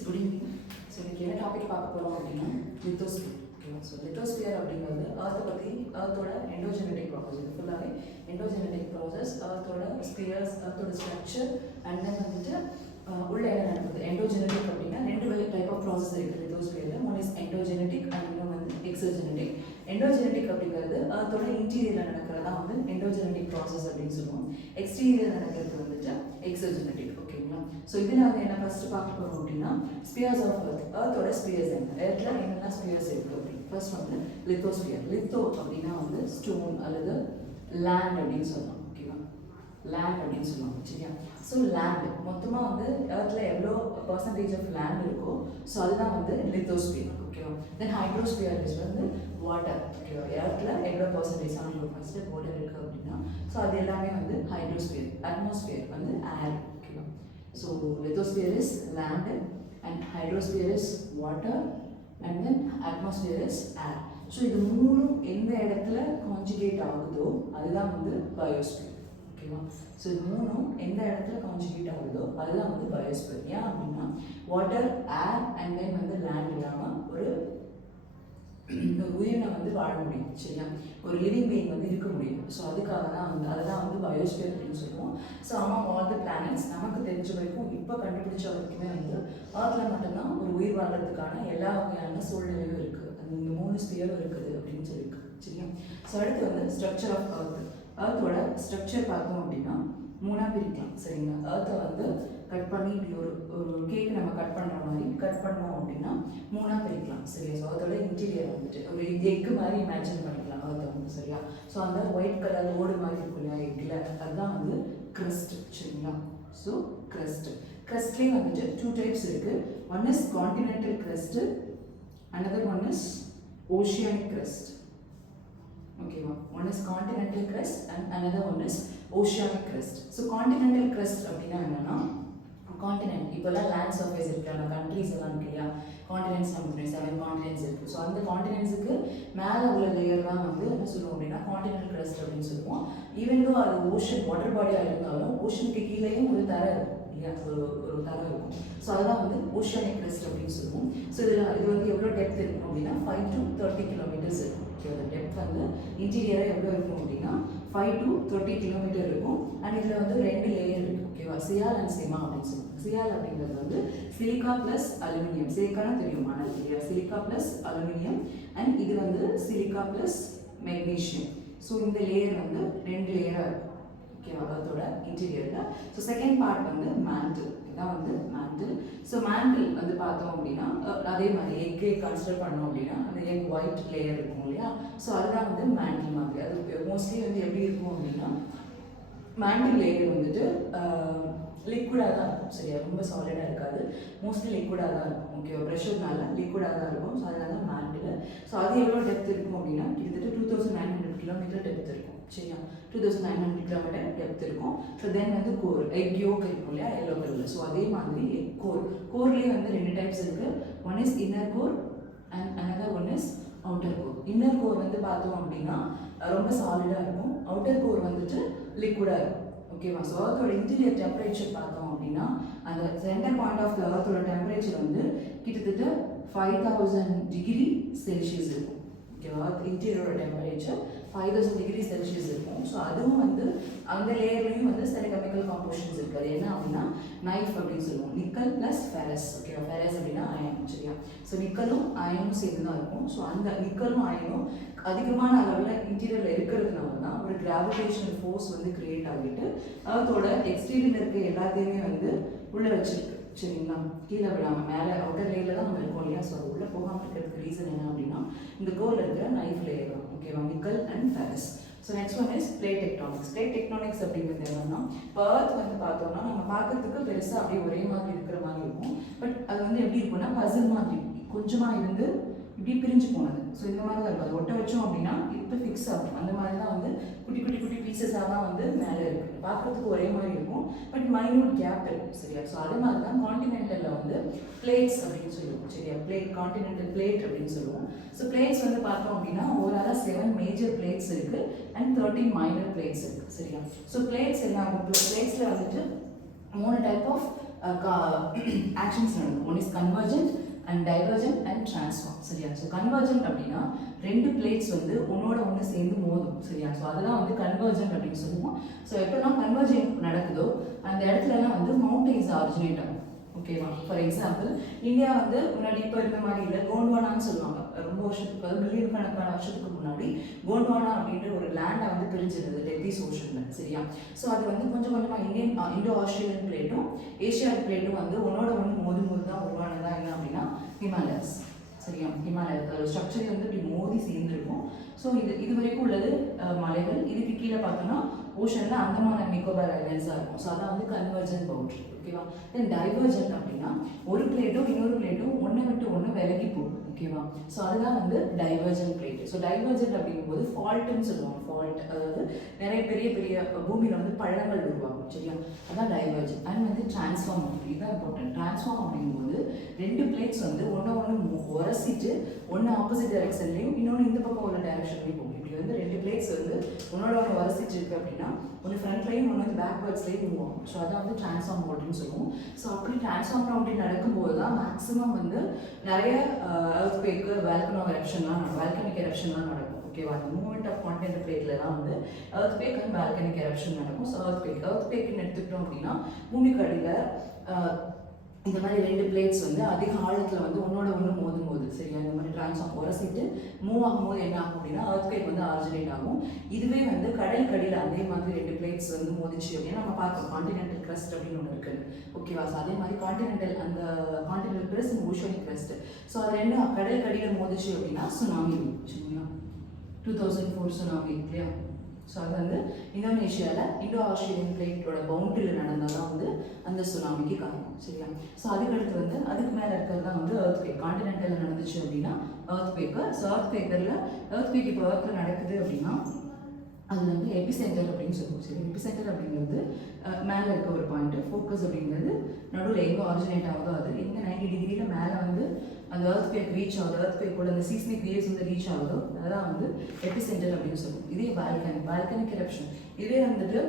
So good evening. So இன்னைக்கு என்ன topic பார்க்க போறோம் அப்படின்னா லித்தோஸ்பியர். ஓகேவா? ஸோ லித்தோஸ்பியர் அப்படிங்கிறது அர்த்தோட எண்டோஜெனடிக் ப்ராசஸ். இது ஃபுல்லாகவே எண்டோஜெனடிக் ப்ராசஸ், அர்த்தோட ஸ்பியர்ஸ், அர்த்தோட ஸ்ட்ரக்சர் அண்ட் தென் வந்துட்டு உள்ள என்ன நடக்குது. எண்டோஜெனடிக் அப்படின்னா ரெண்டு டைப் ஆஃப் ப்ராசஸ் இருக்குது லித்தோஸ்பியரில். ஒன் இஸ் எண்டோஜெனடிக் அண்ட் இன்னும் வந்து எக்ஸோஜெனடிக். எண்டோஜெனடிக் அப்படிங்கிறது அர்த்தோட இன்டீரியரில் நடக்கிறதா வந்து எண்டோஜெனடிக் ப்ராசஸ் அப்படின்னு சொல்லுவோம். எக்ஸ்டீரியர் நடக்கிறது வந்துட்டு எக்ஸோஜெனடிக். ஓகேங்களா? ஸோ இதில் வந்து என்ன ஃபர்ஸ்ட் பார்க்க போகிறோம் அப்படின்னா ஸ்பியர்ஸ் ஆஃப் அர்த். அர்த்தோட ஸ்பியர்ஸ் என்ன, எர்த்தில் என்னென்ன ஸ்பியர்ஸ் இருக்குது அப்படின்னு. ஃபர்ஸ்ட் வந்து லித்தோஸ்பியர். லித்தோ அப்படின்னா வந்து ஸ்டோன் அல்லது லேண்ட் அப்படின்னு சொல்லலாம். ஓகேவா? லேண்ட் அப்படின்னு சொல்லுவாங்க. சரியா? ஸோ லேண்ட் மொத்தமாக வந்து எர்த்தில் எவ்வளோ பர்சன்டேஜ் ஆஃப் லேண்ட் இருக்கோ ஸோ அதுதான் வந்து லித்தோஸ்பியர். ஓகேவா? தென் ஹைட்ரோஸ்பியர் இஸ் வந்து வாட்டர். ஓகேவா? எர்த்தில் எவ்வளோ பர்சன்டேஜ் ஆன ஃபர்ஸ்ட் வாட்டர் இருக்குது அப்படின்னா ஸோ அது எல்லாமே வந்து ஹைட்ரோஸ்பியர். அட்மாஸ்பியர் வந்து ஏர். ஓகேவா? So lithosphere is land and hydrosphere is water and then atmosphere is air. So இது மூணும் எந்த இடத்துல கான்ஜுகேட் ஆகுதோ அதுதான் வந்து பயோஸ்பியர். ஓகேவா? ஸோ இது மூணும் எந்த இடத்துல கான்ஜுகேட் ஆகுதோ அதுதான் வந்து பயோஸ்பியர். ஏன் அப்படின்னா வாட்டர், ஏர் அண்ட் தென் வந்து லேண்ட் இல்லாமல் ஒரு உயிரினை வந்து வாழ முடியும். சரியா? ஒரு லிவிங் பீயிங் வந்து இருக்க முடியும். ஸோ அதுக்காக தான் வந்து அதுதான் வந்து பயோஸ்பியர் அப்படின்னு சொல்லுவோம். So among all the planets நமக்கு தெரிஞ்ச வரைக்கும் இப்போ கண்டுபிடிச்ச வரைக்குமே வந்து அர்த்தில் மட்டும்தான் ஒரு உயிர் வாழ்றதுக்கான எல்லா வகையான சூழ்நிலையும் இருக்குது. அந்த இந்த 3 ஸ்பியரும் இருக்குது அப்படின்னு சொல்லியிருக்கு. சரியா? ஸோ அடுத்து வந்து ஸ்ட்ரக்சர் ஆஃப் அர்த். அர்த்தோட ஸ்ட்ரக்சர் பார்த்தோம் அப்படின்னா 3ஆக பிரிக்கலாம். சரிங்களா? அர்த்தை வந்து கட் பண்ணி இப்படி ஒரு கேக் நம்ம கட் பண்ணுற மாதிரி கட் பண்ணோம் அப்படின்னா 3ஆக பிரிக்கலாம். சரியா? ஸோ அதோட இன்டீரியர் வந்துட்டு ஒரு எக்கு மாதிரி இமேஜின் பண்ணிக்கலாம் அர்த்தை வந்து. சரியா? ஸோ அந்த ஒயிட் கலர் ஓடு மாதிரி இருக்கும் இல்லையா எக்கில், அதுதான் வந்து கிரஸ்ட். சரிங்களா? ஸோ கிரஸ்ட்லேயே வந்துட்டு 2 டைப்ஸ் இருக்குது. One is continental crust, another one is oceanic crust. ஓகேவா? One is continental crust and another one is oceanic crust. So continental crust அப்படின்னா என்னன்னா கான்டினென்ட் இப்போல்லாம் லேண்ட் சர்ஃபேஸ் இருக்கு, நம்ம கண்ட்ரிஸ் எல்லாம் இருக்கு இல்லையா, கான்டினென்ட்ஸ் நம்ம 7 கான்டினென்ட்ஸ் இருக்குது. ஸோ அந்த கான்டினென்ட்ஸுக்கு மேலே உள்ள லேயர் தான் வந்து என்ன சொல்லுவோம் அப்படின்னா கான்டினென்டல் கிரஸ்ட் அப்படின்னு சொல்லுவோம். ஈவன் தோ அது ஓஷன் வாட்டர் பாடியாக இருந்தாலும் ஓஷனுக்கு கீழேயும் ஒரு தரை இருக்கும் இல்லையா, ஒரு தரை இருக்கும். ஸோ அதுதான் வந்து ஓஷனிக் கிரஸ்ட் அப்படின்னு சொல்லுவோம். ஸோ இது வந்து எவ்வளோ டெப்த் இருக்கும் அப்படின்னா 5 to 30 கிலோமீட்டர்ஸ் இருக்கும். ஓகே, அந்த டெப்த் வந்து இன்டீரியராக எவ்வளோ இருக்கும் அப்படின்னா 5 to 30 கிலோமீட்டர் இருக்கும். அண்ட் இதில் வந்து 2 லேயர் இருக்குது. ஓகேவா? சியால் அண்ட் செமா அப்படின்னு சொல்லுவாங்க. சியால் அப்படிங்கிறது வந்து சிலிக்கா ப்ளஸ் அலுமினியம். சிலிக்கான தெரியும் மணல் இல்லையா, சிலிக்கா ப்ளஸ் அலுமினியம். அண்ட் இது வந்து சிலிக்கா ப்ளஸ் மெக்னீஷியம். ஸோ இந்த லேயர் வந்து 2 லேயராக இருக்கும். ஓகேவா? அதோட இன்டீரியரில். ஸோ செகண்ட் பார்ட் வந்து மேண்டில். இதுதான் வந்து மேண்டில். ஸோ மேண்டில் வந்து பார்த்தோம் அப்படின்னா அதே மாதிரி எக்கே கன்சிடர் பண்ணோம் அப்படின்னா அந்த எக் ஒயிட் லேயர் இருக்கும் இல்லையா, ஸோ அதுதான் வந்து மேண்டில் மாதிரி. அது மோஸ்ட்லி வந்து எப்படி இருக்கும் அப்படின்னா மேண்டில் லேயர் வந்துட்டு லிக்விடாக தான் இருக்கும். சரியா? ரொம்ப சாலிடாக இருக்காது, மோஸ்ட்லி லிக்விடாக தான் இருக்கும். ஓகேவா? ப்ரெஷர்னால லிக்விடாக தான் இருக்கும். ஸோ அதனால தான் மேண்டில். ஸோ அது எவ்வளோ டெப்த் இருக்கும் அப்படின்னா கிட்டத்தட்ட 2900 கிலோமீட்டர் டெப்த் இருக்கும். சரியா? 2900 கிலோமீட்டர் டெப்த் இருக்கும். ஸோ தென் வந்து கோர், எக் யோக் இருக்கும் இல்லையா எல்லோ கலரில். ஸோ அதே மாதிரி எக் கோர்லேயே வந்து 2 டைப்ஸ் இருக்குது. One is inner core and another one is outer core. Inner core வந்து பார்த்தோம் அப்படின்னா ரொம்ப சாலிடாக இருக்கும். அவுட்டர் கோர் வந்துட்டு லிக்விடாக இருக்கும். ஓகேவா? ஸோ அர்த்தோட இன்டீரியர் டெம்பரேச்சர் பார்த்தோம் அப்படின்னா அந்த சென்டர் பாயிண்ட் ஆஃப் த அர்த்தோட டெம்பரேச்சர் வந்து கிட்டத்தட்ட 5000 டிகிரி செல்சியஸ் இருக்கும். ஓகேவா? இன்டீரியரோட டெம்பரேச்சர் 5000 டிகிரி செல்சியஸ் இருக்கும். ஸோ அதுவும் வந்து அந்த லேயர்லையும் வந்து சில கெமிக்கல் காம்போசிஷன்ஸ் இருக்குது. அது என்ன அப்படின்னா நைஃப் அப்படின்னு சொல்லுவோம். Nickel plus ferrous. ஓகேவா? ஃபெரஸ் அப்படின்னா அயன். சரியா? ஸோ நிக்கலும் அயனும் சேர்ந்து தான் இருக்கும். ஸோ அந்த நிக்கலும் அயனும் அதிகமான அளவில் இன்டீரியரில் இருக்கிறதுனால தான் ஒரு கிராவிடேஷனல் ஃபோர்ஸ் வந்து கிரியேட் ஆகிட்டு அதோட எக்ஸ்டீரியரில் இருக்க எல்லாத்தையுமே வந்து உள்ளே வச்சிருக்கு. சரிங்களா? கீழே விடாமல் மேலே அவுட்டர் லேயரில் தான் நம்ம இருக்கோம் இல்லையா. ஸோ அது உள்ளே போகாமல் இருக்கிறதுக்கு ரீசன் என்ன அப்படின்னா இந்த கோரில் இருக்கிற நைஃப் லேயர் தான். ஓகேவா? Nickel and ferrous. So next one is plate tectonics. Plate tectonics அப்படிங்கிறது என்னன்னா இப்போ அர்த் வந்து பார்த்தோம்னா நம்ம பார்க்கறதுக்கு பெருசாக அப்படியே ஒரே மாதிரி இருக்கிற மாதிரி இருக்கும். பட் அது வந்து எப்படி இருக்கும்னா பசில் மாதிரி கொஞ்சமாக இருந்து இப்படி பிரிஞ்சு போனது. ஸோ இந்த மாதிரி தான் இருக்கும். அது ஒட்ட வச்சோம் அப்படின்னா இப்போ ஃபிக்ஸ் ஆகும். அந்த மாதிரி தான் வந்து குட்டி குட்டி குட்டி பீசஸாக தான் வந்து மேலே இருக்குது. பார்க்குறதுக்கு ஒரே மாதிரி இருக்கும், பட் மைன்யூட் கேப் இருக்கும். சரியா? ஸோ அது மாதிரி தான் கான்டினென்டலில் வந்து பிளேட்ஸ் அப்படின்னு சொல்லுவோம். சரியா? பிளேட், கான்டினென்டல் பிளேட் அப்படின்னு சொல்லுவோம். ஸோ பிளேட்ஸ் வந்து பார்த்தோம் அப்படின்னா ஓவராலாக 7 மேஜர் பிளேட்ஸ் இருக்குது அண்ட் 13 மைனர் பிளேட்ஸ் இருக்குது. சரியா? ஸோ பிளேட்ஸ் என்ன ஆகும்? பிளேட்ஸில் வந்துட்டு 3 டைப் ஆஃப் ஆக்ஷன்ஸ் நடக்கும். One is convergent and divergent and transform. சரியா? ஸோ கன்வர்ஜென்ட் அப்படின்னா ரெண்டு பிளேட்ஸ் வந்து ஒன்னோட ஒன்று சேர்ந்து மோதும். சரியா? ஸோ அதெல்லாம் வந்து கன்வர்ஜென்ட் அப்படின்னு சொல்லுவோம். ஸோ எப்போல்லாம் கன்வர்ஜென்ட் நடக்குதோ அந்த இடத்துலலாம் வந்து மவுண்டெயின்ஸ் ஆரிஜினேட் ஆகும். ஓகேவா? ஃபார் எக்ஸாம்பிள் இந்தியா வந்து முன்னாடி இப்போ இருந்த மாதிரி இல்லை, கோண்ட்வானான்னு சொல்லுவாங்க. ரொம்ப வருஷத்துக்கு, அதாவது மில்லியன் கணக்கான வருஷத்துக்கு முன்னாடி கோண்ட்வானா அப்படின்ற ஒரு லேண்டை வந்து பிரிஞ்சிருந்தது டெத்திஸ் ஓஷனில். சரியா? ஸோ அது வந்து கொஞ்சம் கொஞ்சமாக இண்டோ ஆஸ்திரேலியன் பிளேட்டும் ஏஷியாட் பிளேட்டும் வந்து ஒன்னோட ஒன்று மோதி தான் உருவானதா என்ன அப்படின்னா ஹிமாலயாஸ். சரியா? ஹிமாலய ஸ்ட்ரக்சர் வந்து இப்படி மோதி சேர்ந்துருக்கும். ஸோ இது வரைக்கும் உள்ளது மலைகள். இதுக்கு கீழே பார்த்தோம்னா ஓஷனில் அந்தமான் அண்ட் நிக்கோபார் ஐலண்ட்ஸாக இருக்கும். ஸோ அதான் வந்து கன்வர்ஜென்ட் பவுண்டரி. ஓகேவா? தென் டைவர்ஜென்ட் அப்படின்னா ஒரு பிளேட்டும் இன்னொரு பிளேட்டும் ஒன்று விட்டு ஒன்று விலகி போகும். ஓகேவா? ஸோ அதுதான் வந்து டைவர்ஜென்ட் பிளேட். ஸோ டைவர்ஜென்ட் அப்படிங்கும்போது ஃபால்ட்டுன்னு சொல்லுவாங்க. ஃபால்ட் அதாவது நிறைய பெரிய பெரிய பூமியில் வந்து பள்ளங்கள் உருவாகும். சரியா? அதான் டைவர்ஜென்ட். அண்ட் வந்து டிரான்ஸ்ஃபார்ம் அப்படி தான் இம்பார்ட்டன்ட். டிரான்ஸ்ஃபார்ம் அப்படிங்கும்போது ரெண்டு பிளேட்ஸ் வந்து ஒன்று உரசிட்டு ஒன்று ஆப்போசிட் டைரக்ஷன்லையும் இன்னொன்று இந்த பக்கம் உள்ள டைரக்ஷன்லையும் போகும். இப்படி வந்து ரெண்டு பிளேட்ஸ் வந்து ஒன்னோட ஒன்று உரசிட்டு இருக்கு அப்படின்னா ஒன்று ஃப்ரண்ட்லையும் ஒன்று வந்து பேக்வேர்ட்ஸ்லையும் மூவ் ஆகும். ஸோ அதான் வந்து டிரான்ஸ்ஃபார்ம் அப்படின்னு சொல்லுவோம். ஸோ அப்படி டிரான்ஸ்ஃபார்ம் அப்படி நடக்கும்போது தான் மேக்ஸிமம் வந்து நிறைய எர்த்குவேக்கு வால்கனிக் எரப்ஷன்லாம் நடக்கும். ஓகேவா? அந்த மூவ்மெண்ட் ஆஃப் கான்டினென்டல் பிளேட்லலாம் வந்து எர்த்குவேக் அண்ட் வால்கனிக் எரப்ஷன் நடக்கும். ஸோ எர்த்குவேக்னு எடுத்துக்கிட்டோம் அப்படின்னா பூமிக்கு அடியில் இந்த மாதிரி ரெண்டு பிளேட்ஸ் வந்து அதிக ஆழத்தில் வந்து ஒன்னோட ஒன்று மோதும் போது, சரியா, இந்த மாதிரி டிரான்ஸ்ஃபார்ம் உரசிட்டு மூவ் ஆகும்போது என்ன ஆகும் அப்படின்னா எர்த்குவேக் வந்து ஆரிஜினேட் ஆகும். இதுவே வந்து கடல் கடியில் அதே மாதிரி ரெண்டு பிளேட்ஸ் வந்து மோதிச்சு அப்படின்னா நம்ம பார்க்கணும் கான்டினென்டல் கிரஸ்ட் அப்படின்னு ஒன்று இருக்குது. ஓகேவா? ஸோ அதே மாதிரி அந்த கான்டினென்டல் கிரஸ்ட் இந்த ஓஷனிக் கிரஸ்ட். ஸோ அது ரெண்டு கடல் கடியில் மோதிச்சு அப்படின்னா சுனாமி சரிங்களா? 2004 சுனாமி இல்லையா? ஸோ அது வந்து இந்தோனேஷியாவில் இண்டோ ஆஸ்திரேலியன் பிளேட்டோட பவுண்டரியில் நடந்தால் தான் வந்து அந்த சுனாமிக்கு காரணம். சரியா? ஸோ அதுக்கடுத்து வந்து அதுக்கு மேலே இருக்கிறது தான் வந்து எர்த்குவேக். கான்டினென்டலில் நடந்துச்சு அப்படின்னா எர்த்குவேக்கு. ஸோ எர்த்குவேக் இப்போ எர்த்தில் நடக்குது அப்படின்னா அது வந்து எபிசென்டர் அப்படின்னு சொல்லுவோம். சரி, எபிசென்டர் அப்படிங்கிறது மேலே இருக்க ஒரு பாயிண்ட். ஃபோக்கஸ் அப்படிங்கிறது நடுவில் எங்கே ஆரிஜினேட் ஆகுதோ அது எங்கே 90 டிகிரியில் மேலே வந்து அந்த எர்த்குவேக் ரீச் ஆகுது, எர்த்குவேக்கோட அந்த சீஸ்மிக் வேவ்ஸ் வந்து ரீச் ஆகுதோ அதான் வந்து எபிசென்டர் அப்படின்னு சொல்லுவோம். இதே வால்கனிக் எரப்ஷன். இதே வந்துட்டு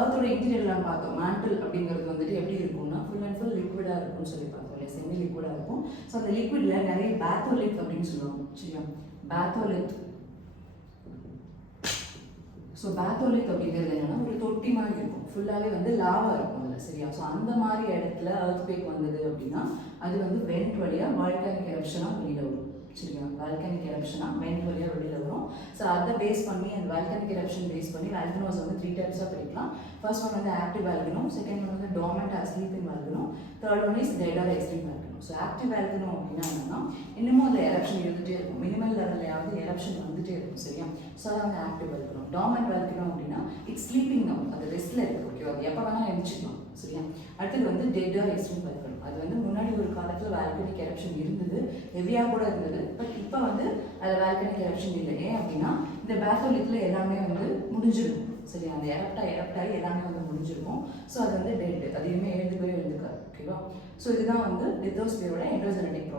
எர்த்தோட இன்டீரியர்லாம் பார்த்தோம். மேண்டில் அப்படிங்கிறது வந்துட்டு எப்படி இருக்கும்னா ஃபுல் அண்ட் ஃபுல் லிக்விடாக இருக்கும்னு சொல்லி பார்த்தோம் இல்லையா? செமி லிக்விடாக இருக்கும். ஸோ அந்த லிக்விடில் நிறைய பேத்தோலித் அப்படின்னு சொல்லுவாங்க. சரியா? பேத்தோலித். ஸோ பேத்தோலித் அப்படிங்கிறது என்னன்னா ஒரு தொட்டி மாதிரி இருக்கும், ஃபுல்லாகவே வந்து லாவா இருக்கும் அதில். சரியா? ஸோ அந்த மாதிரி இடத்துல எர்த்குவேக் வந்தது அப்படின்னா அது வந்து வெண்ட் வழியாக வால்கனிக் எரப்ஷனாக வெளியில் வரும். சரியா? வால்கனிக் எரப்ஷனாக வெண்ட் வழியாக வெளியில் வரும். ஸோ அதை பேஸ் பண்ணி அந்த வால்கனிக் எரப்ஷன் பேஸ் பண்ணி வால்கனோஸ் வந்து 3 டைப்ஸாக பிரிக்கலாம். ஃபர்ஸ்ட் ஒன் வந்து ஆக்டிவ் வால்கனோ, செகண்ட் ஒன் வந்து dormant or sleeping volcano, third one is dead or extreme volcano. So active volcano அப்படின்னா என்னன்னா இன்னமும் அந்த எரப்ஷன் இருந்துகிட்டே இருக்கும், மினிமல் லெவல்லையாவது எரப்ஷன் வந்துகிட்டே இருக்கும். சரியா? ஸோ அதை வந்து ஆக்டிவ் வால்கனோ. டார்மெண்ட் வால்கனோ அப்படின்னா இட்ஸ் ஸ்லீப்பிங் நவ், அது ரெஸ்ட்டில் இருக்குது. ஓகேவா? அது எப்போ வேணால் எழுச்சிக்கலாம். சரியா? அடுத்தது வந்து டெட் ஆர் எக்ஸ்ட்ரீம் வால்கனோ. அது வந்து முன்னாடி ஒரு காலத்தில் வால்கனிக் எரப்ஷன் இருந்தது, ஹெவியாக கூட இருந்தது. பட் இப்போ வந்து அதில் வால்கனிக் எரப்ஷன் இல்லை. ஏன் அப்படின்னா இந்த பேத்தோலித்தில் எல்லாமே வந்து முடிஞ்சிருக்கும். சரியா? அந்த எரப்டாகி எல்லாமே வந்து முடிஞ்சிருக்கும். ஸோ அது வந்து டெட், அது எதுவுமே எழுந்துக்காது. ஓகேவா? ஸோ இதுதான் வந்து லித்தோஸ்பியரோட எண்டோஜெனடிக்